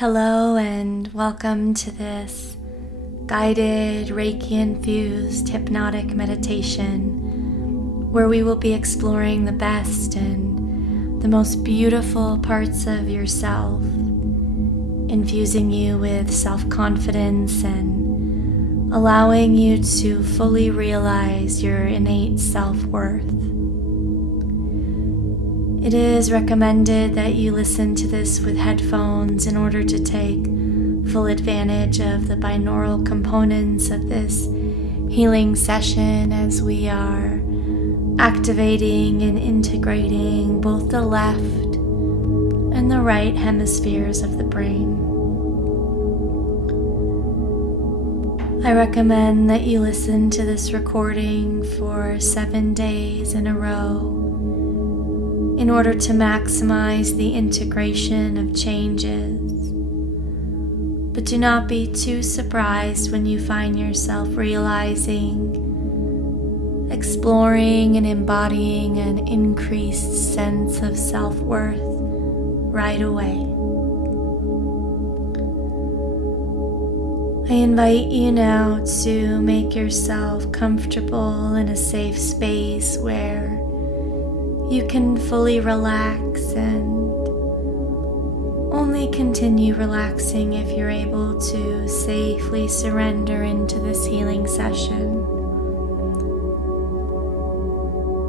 Hello and welcome to this guided Reiki Infused Hypnotic Meditation where we will be exploring the best and the most beautiful parts of yourself, infusing you with self-confidence and allowing you to fully realize your innate self-worth. It is recommended that you listen to this with headphones in order to take full advantage of the binaural components of this healing session as we are activating and integrating both the left and the right hemispheres of the brain. I recommend that you listen to this recording for 7 days in a row in order to maximize the integration of changes. But do not be too surprised when you find yourself realizing, exploring, and embodying an increased sense of self-worth right away. I invite you now to make yourself comfortable in a safe space where you can fully relax and only continue relaxing if you're able to safely surrender into this healing session.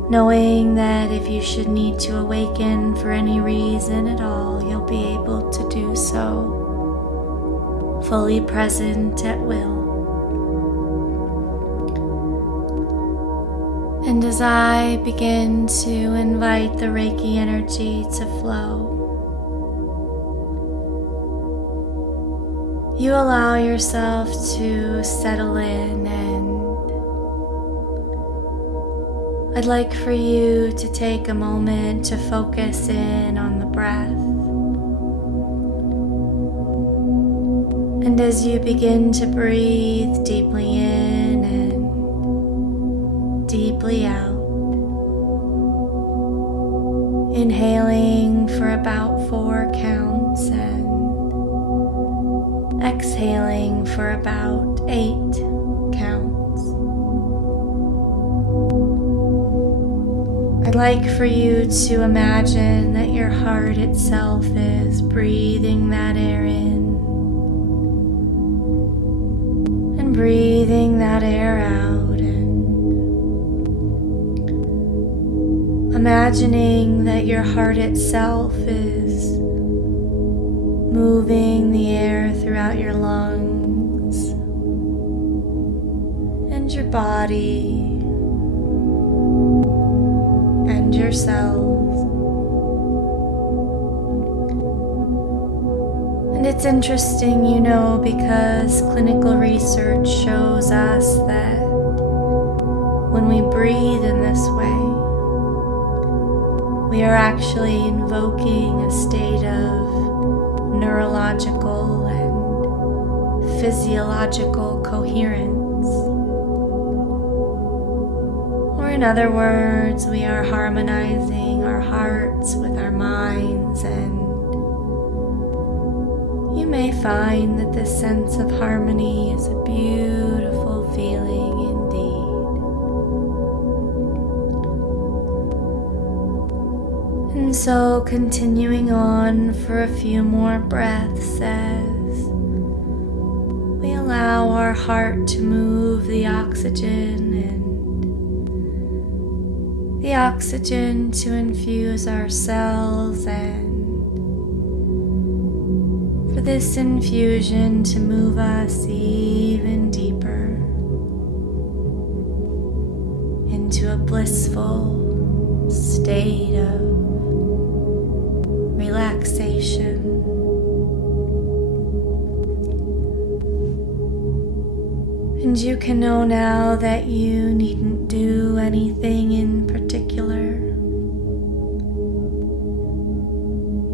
Knowing that if you should need to awaken for any reason at all, you'll be able to do so, fully present at will. And as I begin to invite the Reiki energy to flow, you allow yourself to settle in, and I'd like for you to take a moment to focus in on the breath. And as you begin to breathe deeply in and deeply out, inhaling for about 4 counts and exhaling for about 8 counts. I'd like for you to imagine that your heart itself is breathing that air in and breathing that air out. Imagining that your heart itself is moving the air throughout your lungs and your body and your cells. And it's interesting, because clinical research shows us that when we breathe in this way, we are actually invoking a state of neurological and physiological coherence. Or in other words, we are harmonizing our hearts with our minds, and you may find that this sense of harmony is a beautiful feeling indeed. And so continuing on for a few more breaths as we allow our heart to move the oxygen and the oxygen to infuse our cells, and for this infusion to move us even deeper into a blissful state of relaxation. And you can know now that you needn't do anything in particular.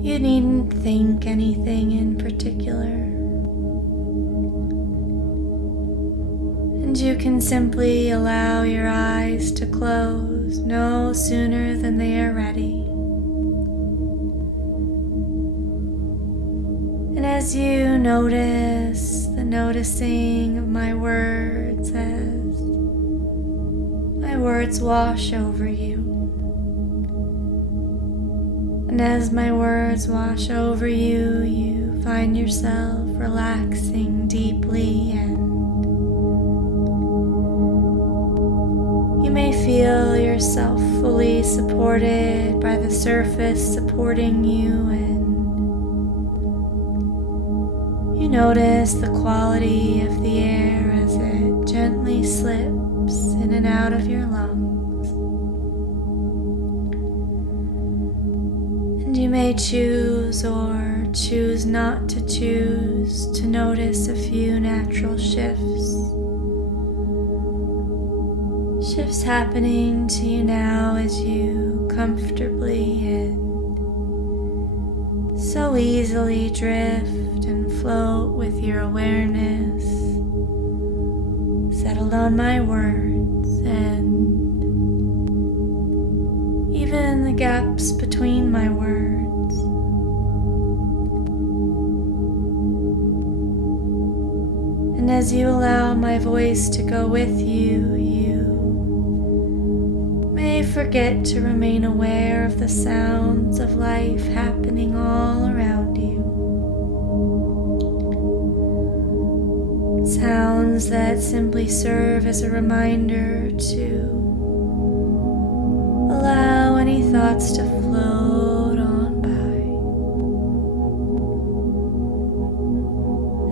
You needn't think anything in particular. And you can simply allow your eyes to close no sooner than they are ready. as you notice the noticing of my words as my words wash over you. And as my words wash over you, you find yourself relaxing deeply, and you may feel yourself fully supported by the surface supporting you, and you notice the quality of the air as it gently slips in and out of your lungs. And you may choose or choose not to choose to notice a few natural shifts happening to you now as you comfortably and so easily drift and float with your awareness settled on my words and even the gaps between my words. And as you allow my voice to go with you, you may forget to remain aware of the sounds of life happening all around you. Sounds that simply serve as a reminder to allow any thoughts to float on by,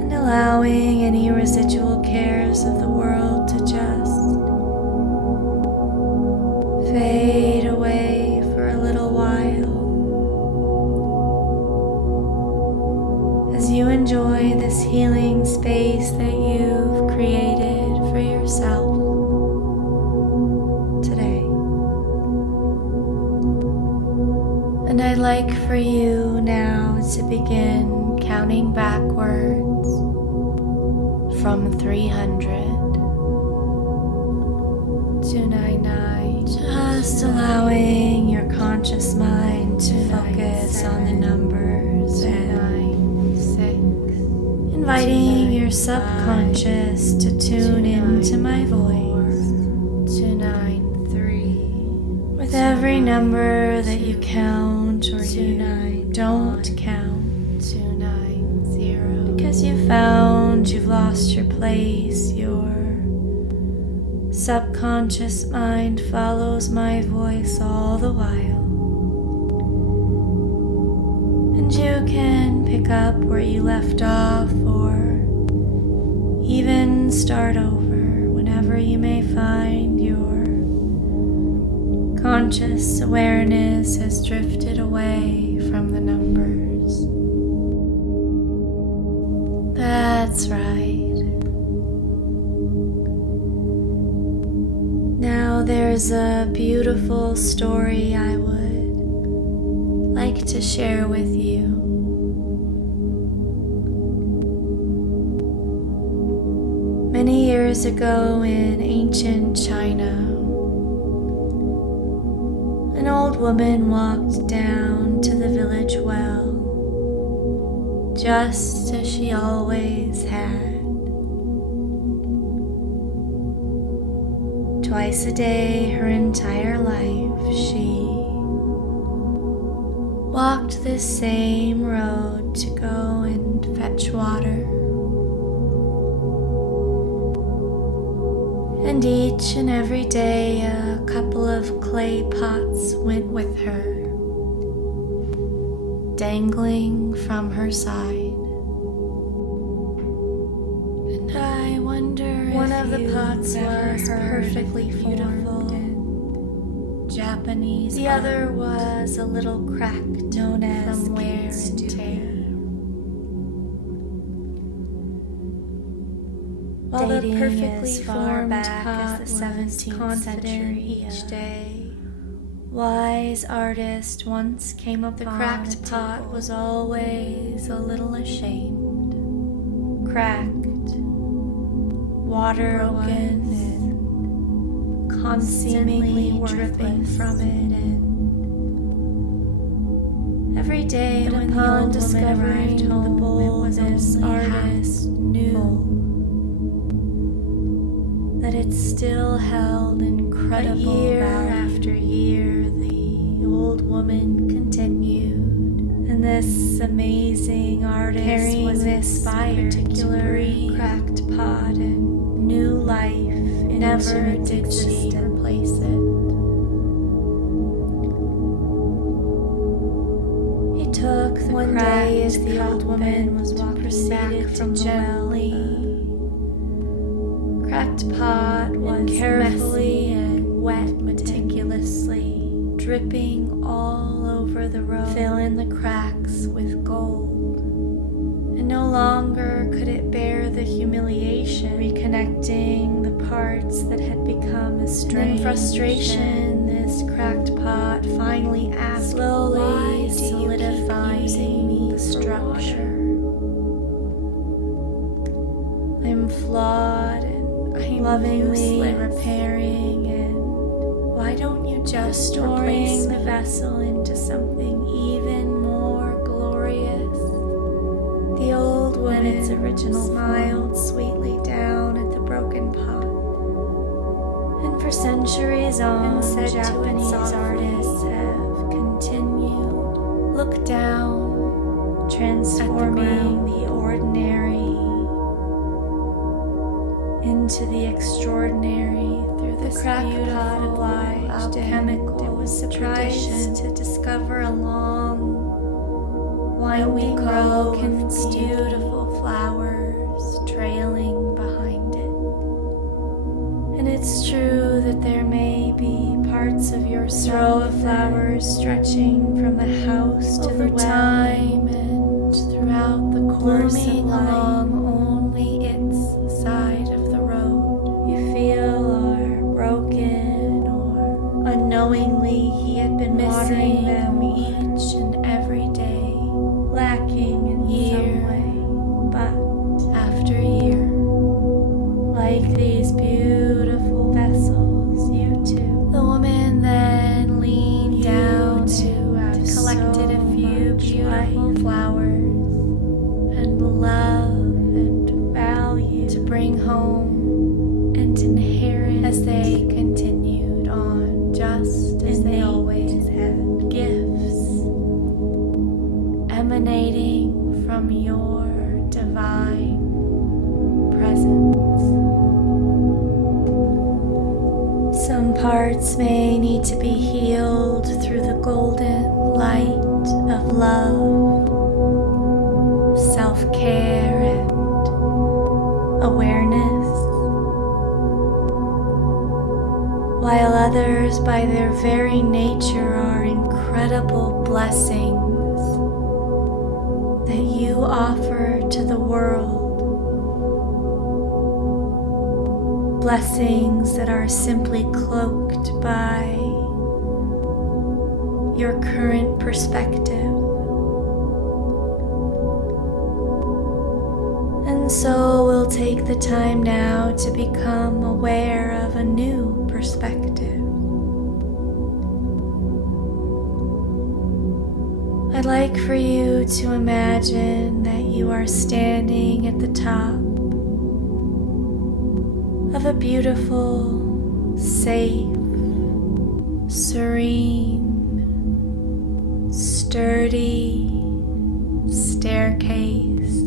and allowing any residual cares of the world to just fade away for a little while as you enjoy this healing space that you've created for yourself today. And I'd like for you now to begin counting backwards from 300 to 99, just allowing your conscious mind to focus on the numbers and inviting your subconscious to tune into my voice. 293. With every number that you count or you don't count, 290. Because you found you've lost your place, your subconscious mind follows my voice all the while. And you can pick up where you left off or even start over whenever you may find your conscious awareness has drifted away from the numbers. That's right. Now there's a beautiful story I would like to share with you. Many years ago in ancient China, an old woman walked down to the village well, just as she always had. Twice a day, her entire life, she walked this same road to go and fetch water. And each and every day a couple of clay pots went with her, dangling from her side. And I wonder one of the pots was perfectly beautiful and Japanese. The other was a little cracked, known as wear and tear. While the perfectly formed pot as the 17th century each day, wise artist once came up. The cracked pot was always a little ashamed, cracked, water broken, and constantly dripping from it. And every day, upon discovering the bowl was still held incredible value. Year after year, the old woman continued, and this amazing artist was inspired to breathe cracked pot and new life into its existence. Replace it. He took the one day as the old woman was walking back from the well. Cracked pot was carefully and wet meticulously, dripping all over the road, fill in the cracks with gold. And no longer could it bear the humiliation, reconnecting the parts that had become estranged. In frustration, this cracked pot finally asked, slowly solidifying the structure. I'm flawed and I'm lovingly repairing, and why don't you just replace the vessel into something even more glorious? The old woman, its original, smiled sweetly down at the broken pot, and for centuries on, Japanese artists have continued. Look down, transforming the ordinary into the extraordinary through this beautiful alchemical. It was surprised to discover along winding road with beautiful flowers trailing behind it. And it's true that there may be parts of your row of flowers stretching from the house to the well, time and throughout the course of life, along only its side of the road you feel are broken, or unknowingly he had been watering them each and every day, lacking in some way. But after year, like these beautiful vessels, you too, the woman then leaned down and collected a few beautiful flowers and love and value to bring home and inherit as they continued on, just as they always had, gifts emanating from your divine presence. Some parts may need to be healed through the golden light of love, self-care, and awareness, while others by their very nature are incredible blessings that you offer to the world. Blessings that are simply cloaked by your current perspective. And so we'll take the time now to become aware of a new perspective. I'd like for you to imagine that you are standing at the top of a beautiful, safe, serene, sturdy staircase.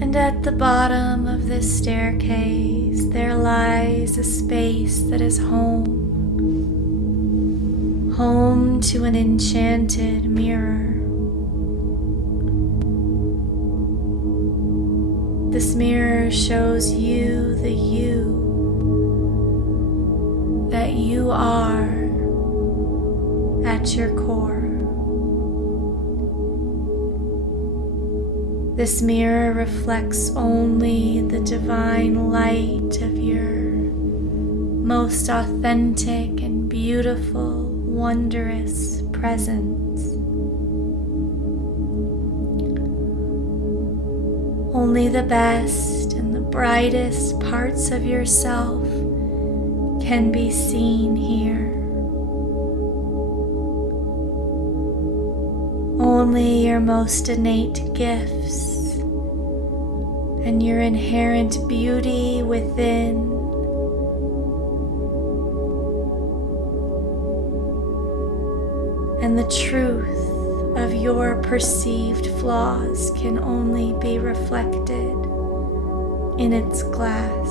And at the bottom of this staircase, there lies a space that is home to an enchanted mirror. This mirror shows you the you that you are at your core. This mirror reflects only the divine light of your most authentic and beautiful, wondrous presence. Only the best and the brightest parts of yourself can be seen here. Only your most innate gifts and your inherent beauty within. And the truth of your perceived flaws can only be reflected in its glass.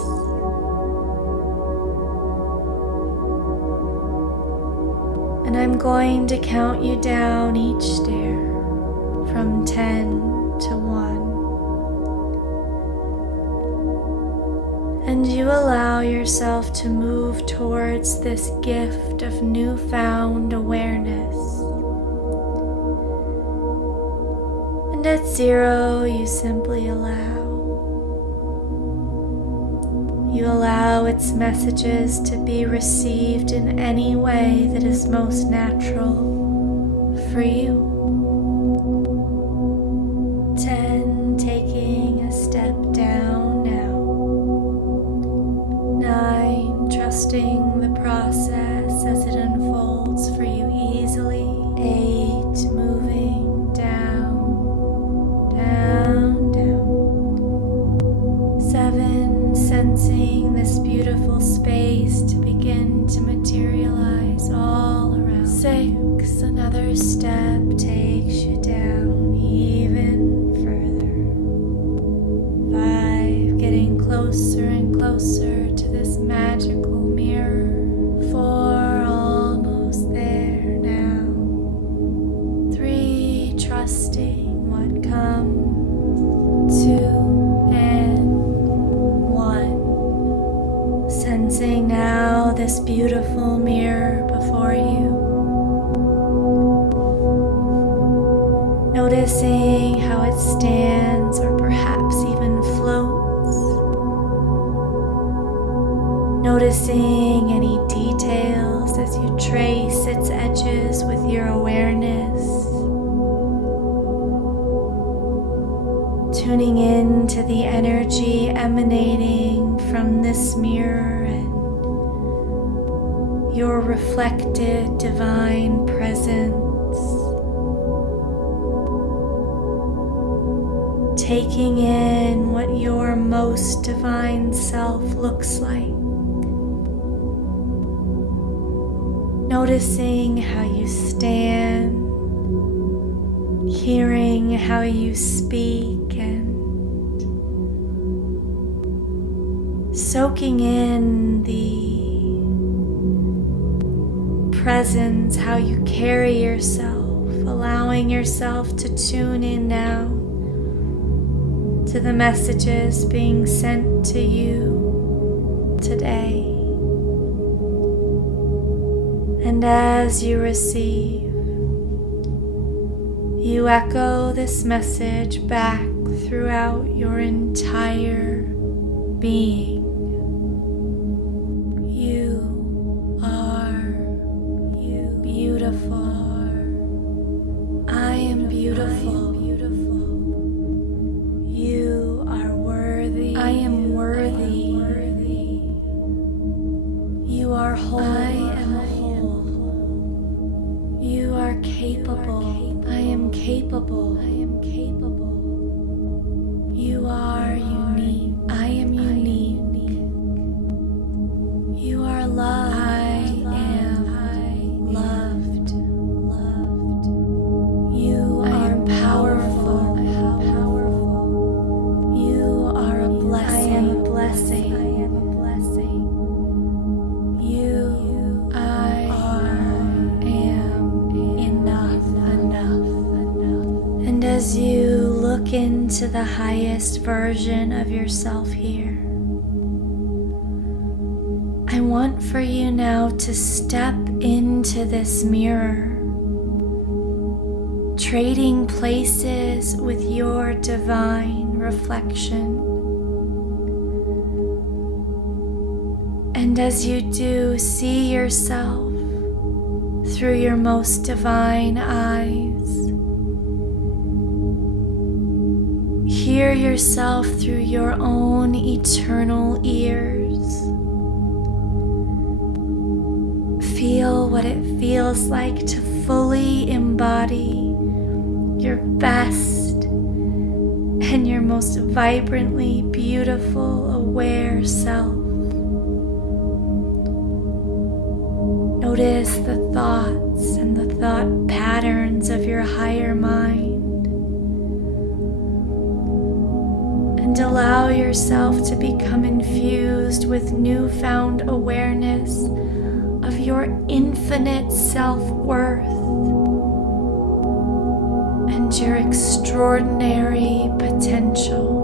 And I'm going to count you down each stair from 10 to 1. And you allow yourself to move towards this gift of newfound awareness. And at 0, you simply allow. You allow its messages to be received in any way that is most natural for you. 10, taking a step down now. 9, trusting the process as it unfolds for you easily. 8, moving down, down, down. 7, sensing this beautiful space to begin to materialize all around. 6, another step takes you down even further. 5, getting closer and closer to this magical mirror. 4, almost there now. 3, trusting what comes. 2, and 1. Sensing now this beautiful mirror before you. Noticing how it stands or perhaps even floats. Noticing any details as you trace its edges with your awareness. Tuning in to the energy emanating from this mirror and your reflected divine presence. Taking in what your most divine self looks like. Noticing how you stand, hearing how you speak, and soaking in the presence, how you carry yourself, allowing yourself to tune in now to the messages being sent to you today. And as you receive, you echo this message back throughout your entire being. You are beautiful. I am beautiful. You are worthy. I am worthy. You are whole. I am whole. You are capable. I am capable. I am capable. You are unique. I am unique. You are loved. I am loved. You are powerful. You are a blessing. I am a blessing. As you look into the highest version of yourself here, I want for you now to step into this mirror, trading places with your divine reflection. And as you do, see yourself through your most divine eyes. Hear yourself through your own eternal ears. Feel what it feels like to fully embody your best and your most vibrantly beautiful, aware self. Notice the thoughts and the thought patterns of your higher mind, and allow yourself to become infused with newfound awareness of your infinite self-worth and your extraordinary potential.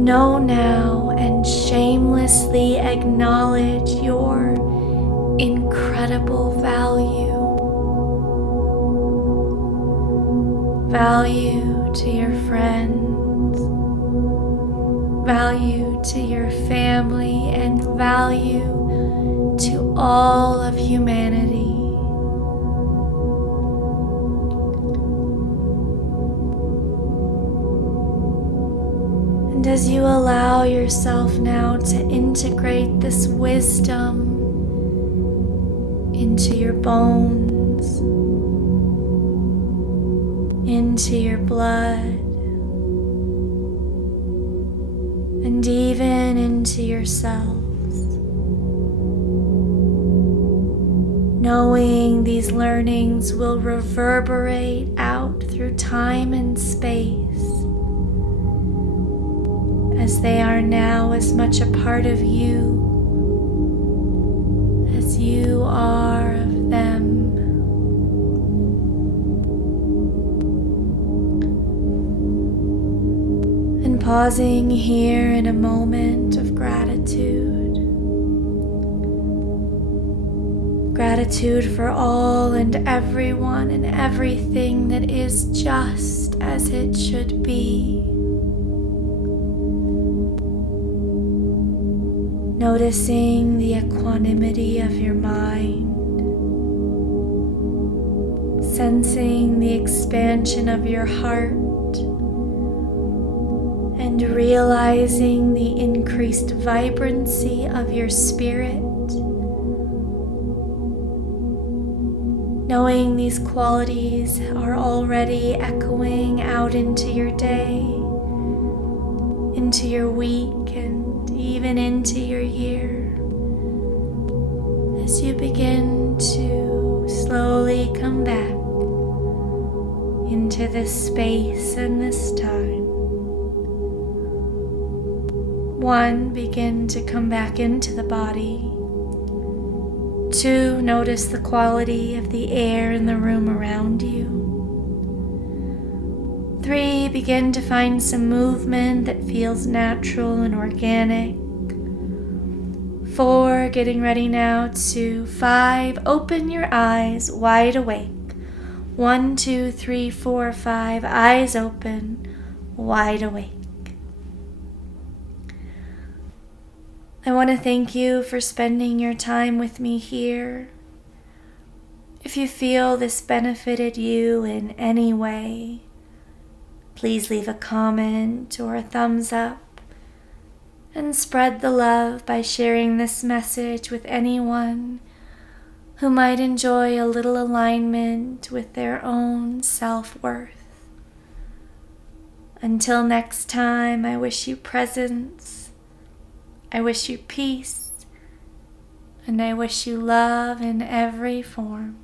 Know now and shamelessly acknowledge your incredible value. Value to your friends, value to your family, and value to all of humanity. And as you allow yourself now to integrate this wisdom into your bones, into your blood, and even into your cells, knowing these learnings will reverberate out through time and space, as they are now as much a part of you as you are of them. And pausing here in a moment of gratitude. Gratitude for all and everyone and everything that is just as it should be. Noticing the equanimity of your mind, sensing the expansion of your heart, and realizing the increased vibrancy of your spirit. Knowing these qualities are already echoing out into your day, into your week, and even into your year, as you begin to slowly come back into this space and this time. 1, begin to come back into the body. 2, notice the quality of the air in the room around you. 3, begin to find some movement that feels natural and organic. 4, getting ready now to 5, open your eyes wide awake. 1, 2, 3, 4, 5, eyes open, wide awake. I want to thank you for spending your time with me here. If you feel this benefited you in any way, please leave a comment or a thumbs up, and spread the love by sharing this message with anyone who might enjoy a little alignment with their own self-worth. Until next time, I wish you presence, I wish you peace, and I wish you love in every form.